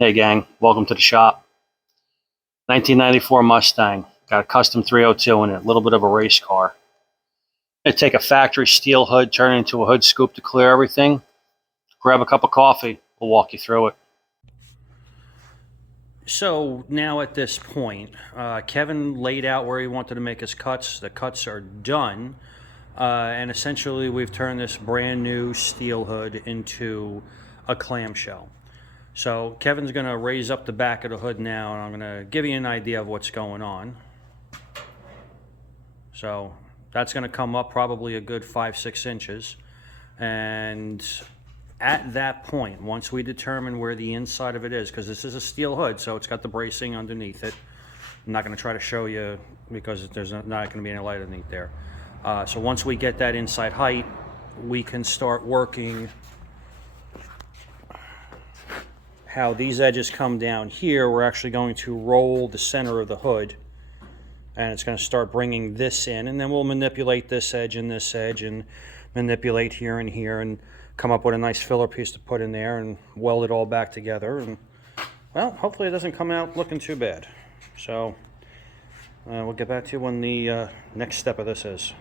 Hey gang, welcome to the shop. 1994 Mustang. Got a custom 302 in it, a little bit of a race car. I take a factory steel hood, turn it into a hood scoop to clear everything. Grab a cup of coffee, we'll walk you through it. So now at this point, Kevin laid out where he wanted to make his cuts. The cuts are done. And essentially we've turned this brand new steel hood into a clamshell. So Kevin's going to raise up the back of the hood now, and I'm going to give you an idea of what's going on. So that's going to come up probably a good 5-6 inches. And at that point, once we determine where the inside of it is, because this is a steel hood, so it's got the bracing underneath it. I'm not going to try to show you because there's not going to be any light underneath there. So once we get that inside height, we can start working how these edges come down here. We're actually going to roll the center of the hood, and it's going to start bringing this in, and then we'll manipulate this edge and manipulate here and here and come up with a nice filler piece to put in there and weld it all back together. And well, hopefully it doesn't come out looking too bad. So we'll get back to you when the next step of this is.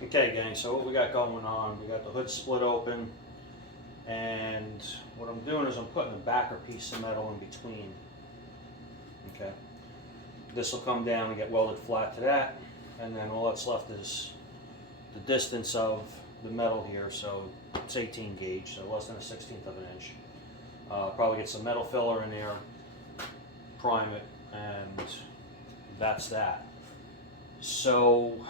Okay gang, so what we got going on, we got the hood split open, and what I'm doing is I'm putting a backer piece of metal in between. Okay, this will come down and get welded flat to that, and then all that's left is the distance of the metal here. So it's 18 gauge, so less than a 16th of an inch. Probably get some metal filler in there, prime it, and that's that. So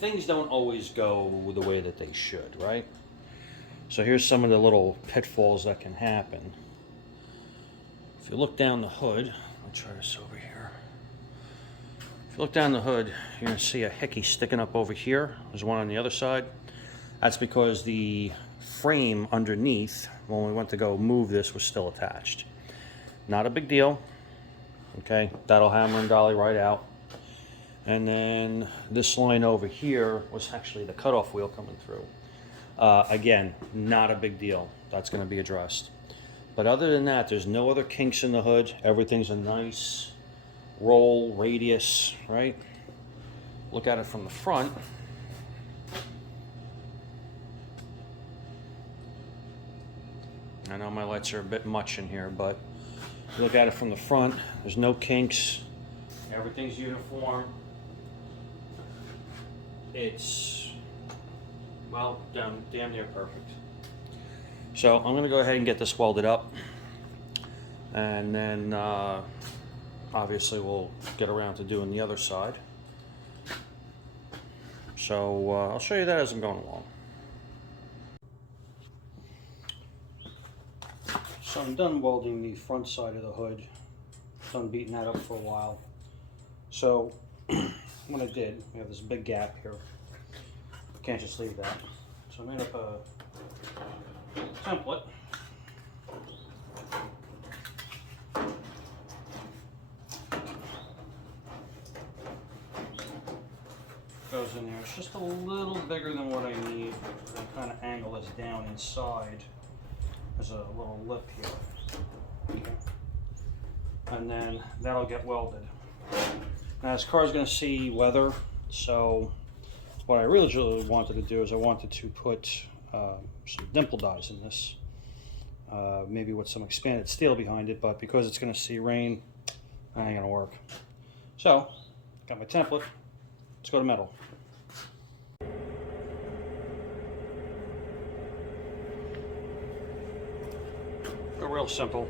things don't always go the way that they should, right? So here's some of the little pitfalls that can happen. If you look down the hood, I'll try this over here. If you look down the hood, you're going to see a hickey sticking up over here. There's one on the other side. That's because the frame underneath, when we went to go move this, was still attached. Not a big deal. Okay, that'll hammer and dolly right out. And then this line over here was actually the cutoff wheel coming through. Again, not a big deal. That's going to be addressed. But other than that, there's no other kinks in the hood. Everything's a nice roll radius, right? Look at it from the front. I know my lights are a bit much in here, but look at it from the front. There's no kinks. Everything's uniform. It's, well, damn near perfect. So I'm going to go ahead and get this welded up, and then obviously we'll get around to doing the other side. So I'll show you that as I'm going along. So I'm done welding the front side of the hood. Done beating that up for a while. So what I did, we have this big gap here. Can't just leave that. So I made up a template. Goes in there. It's just a little bigger than what I need. I kind of angle this down inside. There's a little lip here. Okay. And then that'll get welded. Now this car is going to see weather, so what I really wanted to do is I wanted to put some dimple dies in this, maybe with some expanded steel behind it, but because it's going to see rain, that ain't going to work. So, got my template, let's go to metal. Go real simple,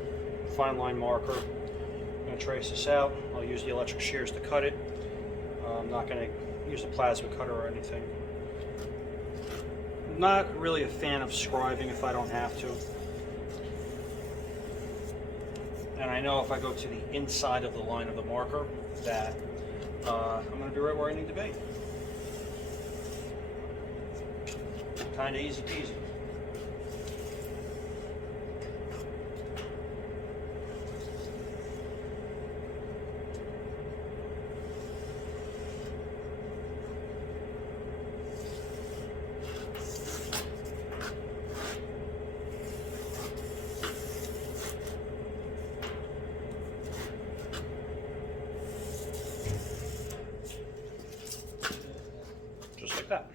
fine line marker. I'm going to trace this out. I'll use the electric shears to cut it. I'm not going to use a plasma cutter or anything. Not really a fan of scribing if I don't have to. And I know if I go to the inside of the line of the marker that I'm going to be right where I need to be. Kind of easy peasy. Just like that.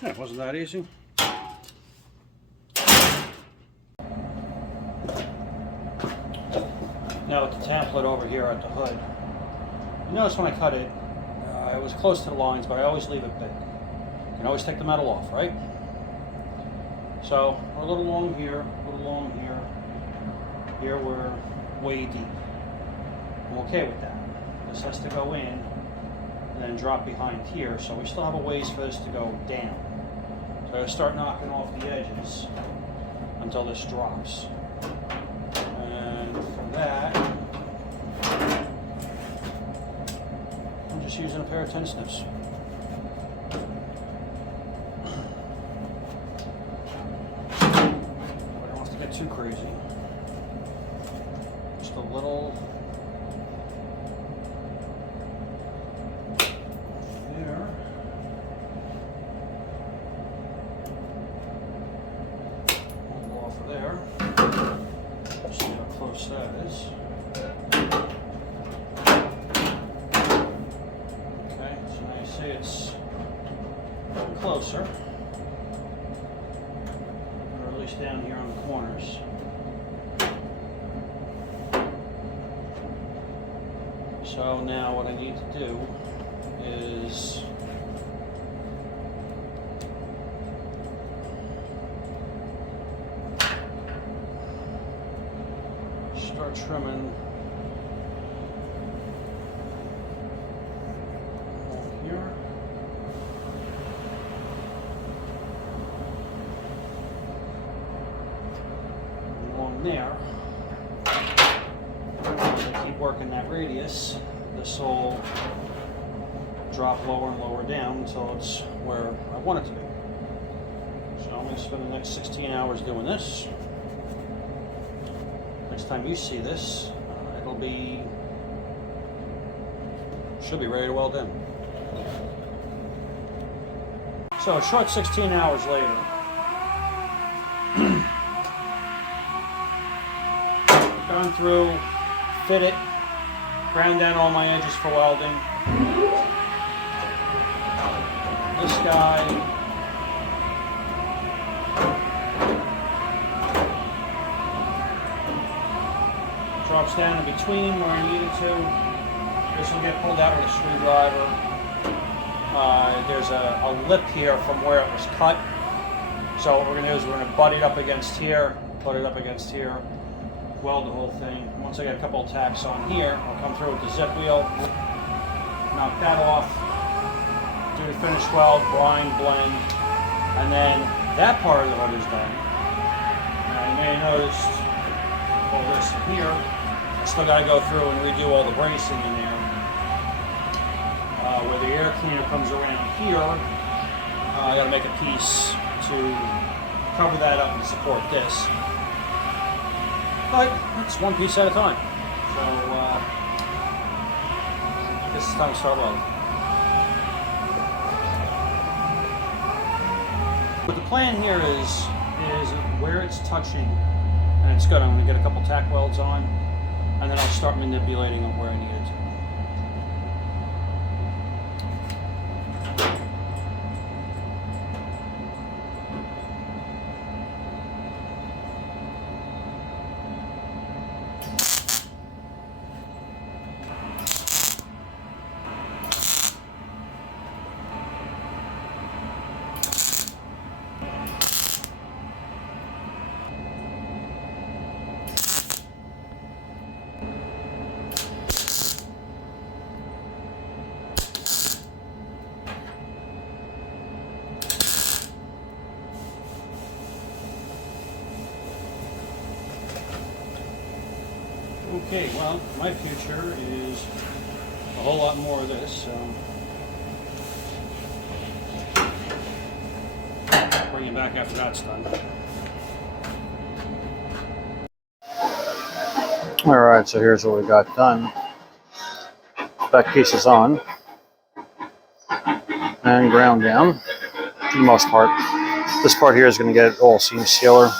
Yeah, it wasn't that easy. Now with the template over here at the hood, you notice when I cut it, it was close to the lines, but I always leave it big. You can always take the metal off, right? So we're a little long here, a little long here. Here we're way deep. I'm okay with that. This has to go in and then drop behind here, so we still have a ways for this to go down. So I gotta start knocking off the edges until this drops. And for that, I'm just using a pair of 10 snips. I don't want to get too crazy. Just a little there. We'll go off of there. See how close that is. Okay, so now you see it's getting closer. Or at least down here on the corners. So now what I need to do is start trimming over here. Along there. Keep working that radius. This will drop lower and lower down until it's where I want it to be. So I'm going to spend the next 16 hours doing this. Next time you see this, it'll be, should be ready to weld in. So a short 16 hours later, gone through, fit it, ground down all my edges for welding. This guy drops down in between where I needed to. This will get pulled out with a screwdriver. There's a lip here from where it was cut. So what we're going to do is we're going to butt it up against here, put it up against here, weld the whole thing. Once I get a couple of tacks on here, I'll come through with the zip wheel, knock that off, do the finish weld, grind, blend, and then that part of the hood is done. Now you may have noticed all this here I still got to go through and redo all the bracing in there. Where the air cleaner comes around here, I got to make a piece to cover that up and support this. But it's one piece at a time. So I guess it's time to start welding. What the plan here is where it's touching, and it's good. I'm going to get a couple tack welds on, and then I'll start manipulating on where I need it. Okay, well, my future is a whole lot more of this, so bring it back after that's done. Alright, so here's what we got done. Back piece is on and ground down for the most part. This part here is going to get all seam sealer,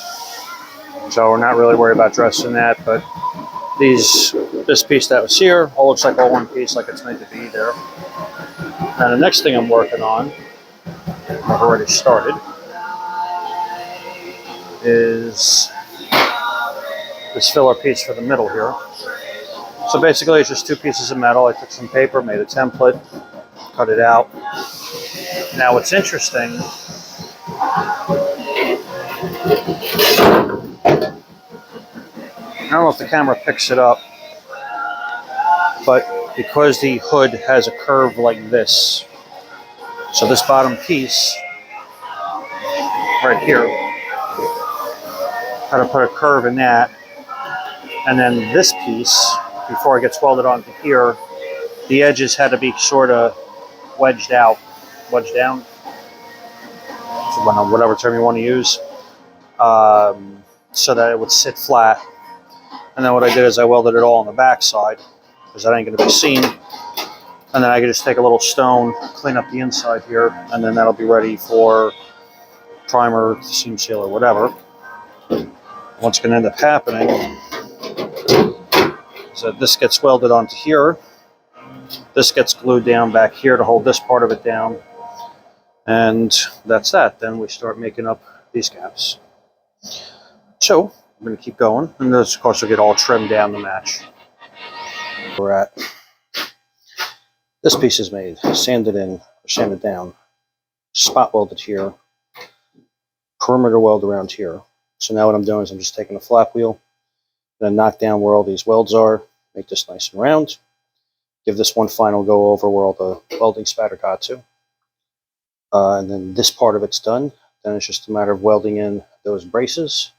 so we're not really worried about dressing that, but this piece that was here all looks like all one piece, like it's meant to be there. Now the next thing I'm working on, I've already started, is this filler piece for the middle here. So basically it's just two pieces of metal. I took some paper, made a template, cut it out. Now what's interesting, I don't know if the camera picks it up, but because the hood has a curve like this, so this bottom piece right here, how to put a curve in that, and then this piece, before it gets welded onto here, the edges had to be sort of wedged down, so whatever term you want to use, so that it would sit flat. And then what I did is I welded it all on the back side, because that ain't going to be seen. And then I can just take a little stone, clean up the inside here, and then that'll be ready for primer, seam seal, or whatever. What's going to end up happening is that this gets welded onto here. This gets glued down back here to hold this part of it down. And that's that. Then we start making up these gaps. So I'm going to keep going, and this, of course, will get all trimmed down to match. We're at this piece is made, sanded in, or sanded down, spot welded here, perimeter weld around here. So now what I'm doing is I'm just taking a flap wheel, then knock down where all these welds are, make this nice and round, give this one final go over where all the welding spatter got to, and then this part of it's done. Then it's just a matter of welding in those braces.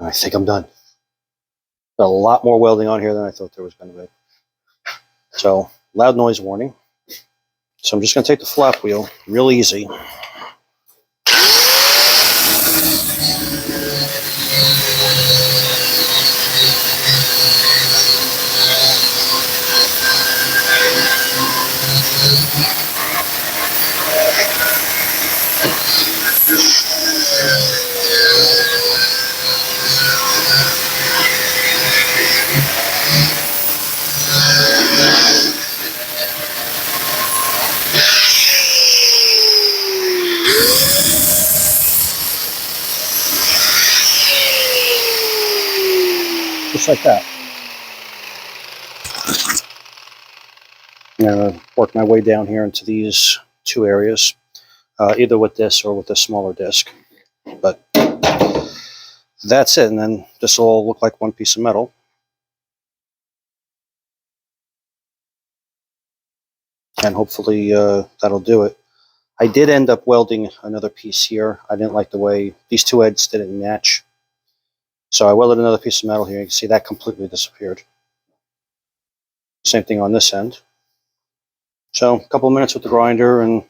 I think I'm done. Got a lot more welding on here than I thought there was going to be. So, loud noise warning. So I'm just going to take the flap wheel, real easy. Just like that. I'm going to work my way down here into these two areas, either with this or with a smaller disc. But that's it, and then this will all look like one piece of metal. And hopefully that'll do it. I did end up welding another piece here. I didn't like the way these two edges didn't match. So I welded another piece of metal here. You can see that completely disappeared. Same thing on this end. So a couple of minutes with the grinder, and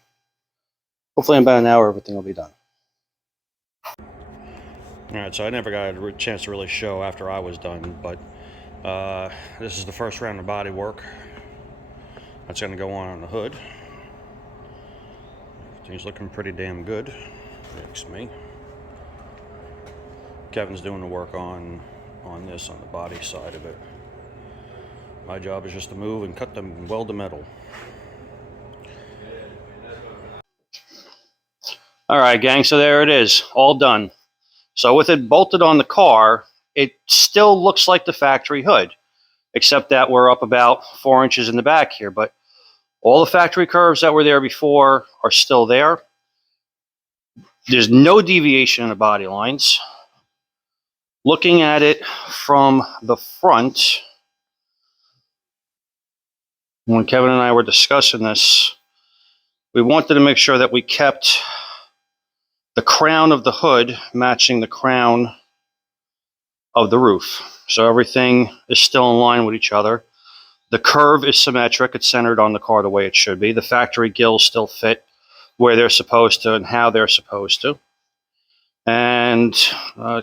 hopefully in about an hour everything will be done. All right, so I never got a chance to really show after I was done, but this is the first round of body work. That's going to go on the hood. Everything's looking pretty damn good. Next me. Kevin's doing the work on this, on the body side of it. My job is just to move and cut them and weld the metal. All right, gang, so there it is, all done. So with it bolted on the car, it still looks like the factory hood, except that we're up about 4 inches in the back here, but all the factory curves that were there before are still there. There's no deviation in the body lines. Looking at it from the front, when Kevin and I were discussing this, we wanted to make sure that we kept the crown of the hood matching the crown of the roof. So everything is still in line with each other. The curve is symmetric. It's centered on the car the way it should be. The factory gills still fit where they're supposed to and how they're supposed to. And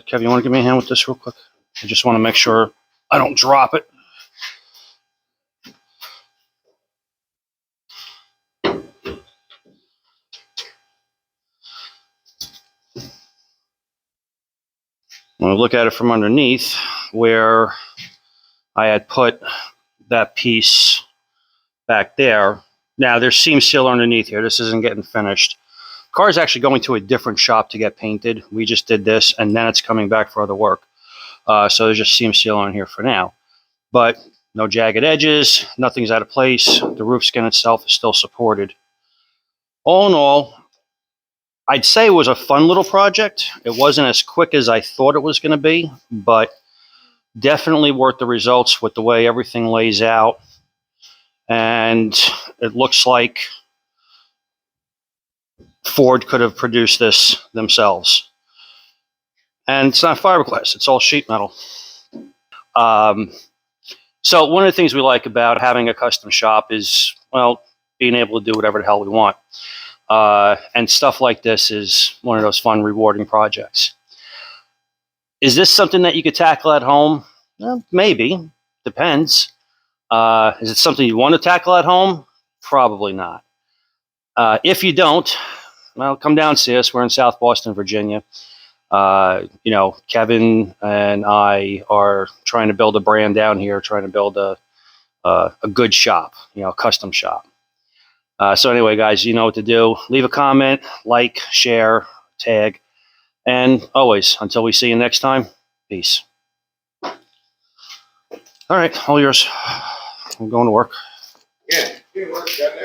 Kevin, you want to give me a hand with this real quick? I just want to make sure I don't drop it. When we look at it from underneath, where I had put that piece back there, now there's seam seal underneath here. This isn't getting finished. Car is actually going to a different shop to get painted. We just did this, and then it's coming back for other work. So there's just seam seal on here for now. But no jagged edges, nothing's out of place. The roof skin itself is still supported. All in all, I'd say it was a fun little project. It wasn't as quick as I thought it was going to be, but definitely worth the results with the way everything lays out. And it looks like Ford could have produced this themselves. And it's not fiberglass, it's all sheet metal. So one of the things we like about having a custom shop is, well, being able to do whatever the hell we want. And stuff like this is one of those fun, rewarding projects. Is this something that you could tackle at home? Well, maybe. Depends. Is it something you want to tackle at home? Probably not. If you don't, well, come down and see us. We're in South Boston, Virginia. Kevin and I are trying to build a brand down here, trying to build a good shop, a custom shop. So anyway, guys, you know what to do. Leave a comment, like, share, tag, and always, until we see you next time, peace. All right, all yours. I'm going to work. Yeah, good work.